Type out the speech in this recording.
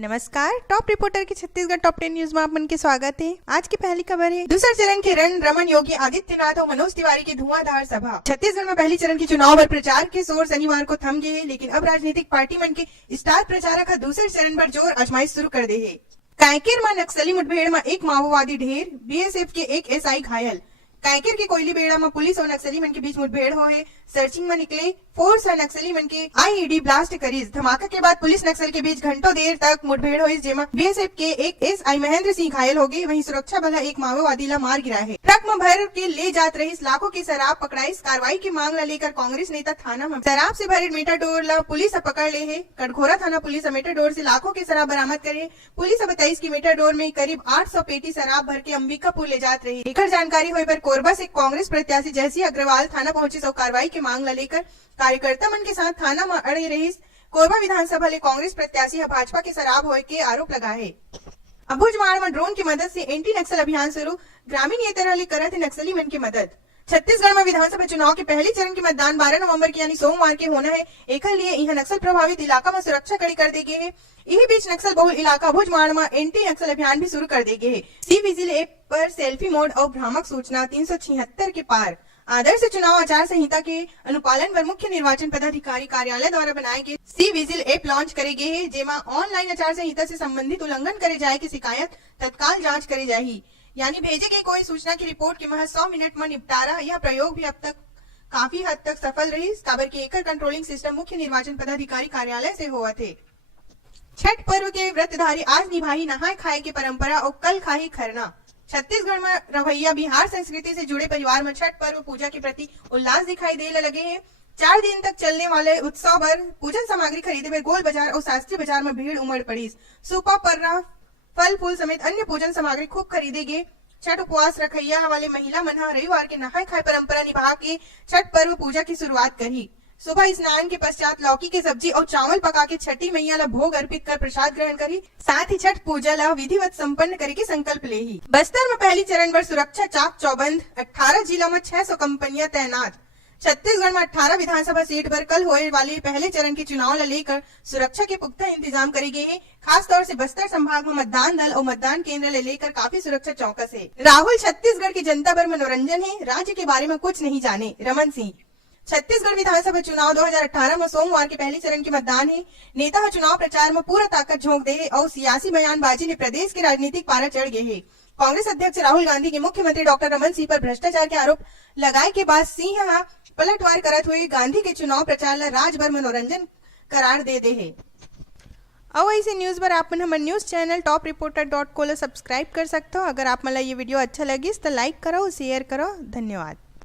नमस्कार, top reporter के Chhattisgarh top 10 news में आप मन के स्वागत है। आज की पहली खबर है दूसरे चरण के रण रमन योगी आदित्यनाथ और मनोज तिवारी की धुआंधार सभा। छत्तीसगढ़ में पहली चरण के चुनाव पर प्रचार के जोर शनिवार को थम गए हैं, लेकिन अब राजनीतिक पार्टी मन के स्टार प्रचारक दूसरे चरण पर जोर आजमाइश शुरू कर दे है। कांकेर में नक्सली मुठभेड़ में एक माओवादी ढेर, बीएसएफ के एक एसआई घायल। कांकेर के कोयली बेड़ा में पुलिस और नक्सली मन के बीच मुठभेड़ हो है। सर्चिंग में निकले फोर्स और नक्सली मन के आईईडी ब्लास्ट करीज। धमाका के बाद पुलिस नक्सल के बीच घंटों देर तक मुठभेड़ हुई, जेमा बीएसएफ के एक एसआई महेंद्र सिंह घायल हो गए। वहीं सुरक्षा बल एक माओवादी ला मार गिरा है। ट्रक में भर के ले जात रही लाखों की शराब पकड़ाई। कार्रवाई की मांग ला लेकर कांग्रेस नेता थाना में शराब से भरे मेटाडोर ला पुलिस पकड़ ले है। कटघोरा थाना पुलिस मेटाडोर से लाखों की शराब बरामद करे। पुलिस 22 की मेटाडोर में करीब 800 पेटी शराब भर के अंबिकापुर ले जात रही। लेकर जानकारी हुई पर कोरबा से कांग्रेस प्रत्याशी जयसिंह अग्रवाल थाना पहुंचे तो कार्रवाई की मांग ला लेकर कार्यकर्ता मन के साथ थाना में अड़े रही। कोरबा विधानसभा ले कांग्रेस प्रत्याशी भाजपा के शराब होए के आरोप लगा है। अबुझमाड़ में ड्रोन की मदद से एंटी नक्सल अभियान शुरू। ग्रामीण ये तरह ले करत है नक्सली मन की मदद। छत्तीसगढ़ में विधानसभा चुनाव के पहले चरण के मतदान 12 नवंबर की यानी सोमवार के होना है। एक लिए यह नक्सल प्रभावित इलाका में सुरक्षा कड़ी कर दी गई है। यही बीच नक्सल बहुल इलाका अबुझमाड़ में एंटी नक्सल अभियान भी शुरू कर दी गई है। सी विजिल ऐप पर सेल्फी मोड और भ्रामक सूचना 376 के पार। आदर्श चुनाव आचार संहिता के अनुपालन पर मुख्य निर्वाचन पदाधिकारी कार्यालय द्वारा बनाए गए सी विजिल ऐप लॉन्च करे गए है, जेमा ऑनलाइन आचार संहिता से संबंधित उल्लंघन करे जाए की शिकायत तत्काल जांच करे जाही। यानी भेजे गए कोई सूचना की रिपोर्ट के महज 100 मिनट में निपटारा। यह प्रयोग भी अब तक काफी हद तक सफल रही। काबर के एकर कंट्रोलिंग सिस्टम मुख्य निर्वाचन पदाधिकारी कार्यालय से हुआ थे। छठ पर्व के व्रतधारी आज निभाई नहाय खाए की परंपरा और कल खाई खरना। छत्तीसगढ़ में रवैया बिहार संस्कृति से जुड़े परिवार में छठ पर्व पूजा के प्रति उल्लास दिखाई देने लगे हैं। 4 दिन तक चलने वाले उत्सव पर पूजन सामग्री खरीदे हुए गोल बाजार और शास्त्रीय बाजार में भीड़ उमड़ पड़ी। सूपा पर्रा फल फूल समेत अन्य पूजन सामग्री खूब खरीदे गए। छठ उपवास रखैया वाले महिला मन रविवार के नहाय खाए परंपरा निभा के छठ पर्व पूजा की शुरुआत करी। सुबह स्नान के पश्चात लौकी की सब्जी और चावल पका के छठी मैया ला भोग अर्पित कर प्रसाद ग्रहण करी। साथ ही छठ पूजा ला विधिवत संपन्न करे के संकल्प ले ही। बस्तर में पहली चरण पर सुरक्षा चाक चौबंद। 18 जिला में 600 कंपनियां तैनात। छत्तीसगढ़ में 18 विधानसभा सीट पर कल होने वाले पहले चरण के चुनाव ला लेकर सुरक्षा के पुख्ता इंतजाम करे गए हैं। खास तौर से बस्तर संभाग में मतदान दल और मतदान केंद्र ले लेकर काफी सुरक्षा चौकस है। राहुल छत्तीसगढ़ की जनता पर मनोरंजन है, राज्य के बारे में कुछ नहीं जाने। रमन सिंह। छत्तीसगढ़ विधानसभा चुनाव 2018 में सोमवार के पहले चरण के मतदान है। नेता चुनाव प्रचार में पूरा ताकत झोंक दे और सियासी बयानबाजी ने प्रदेश के राजनीतिक पारा चढ़ गए है। कांग्रेस अध्यक्ष राहुल गांधी के मुख्यमंत्री डॉक्टर रमन सिंह पर भ्रष्टाचार के आरोप लगाए के बाद सिंह पलटवार करत हुए गांधी के चुनाव प्रचार ला राजभर मनोरंजन करार दे है। और ऐसे न्यूज पर आप हमारे न्यूज चैनल topreporter.co सब्सक्राइब कर सकते हो। अगर आप मला ये वीडियो अच्छा लगी तो लाइक करो, शेयर करो। धन्यवाद।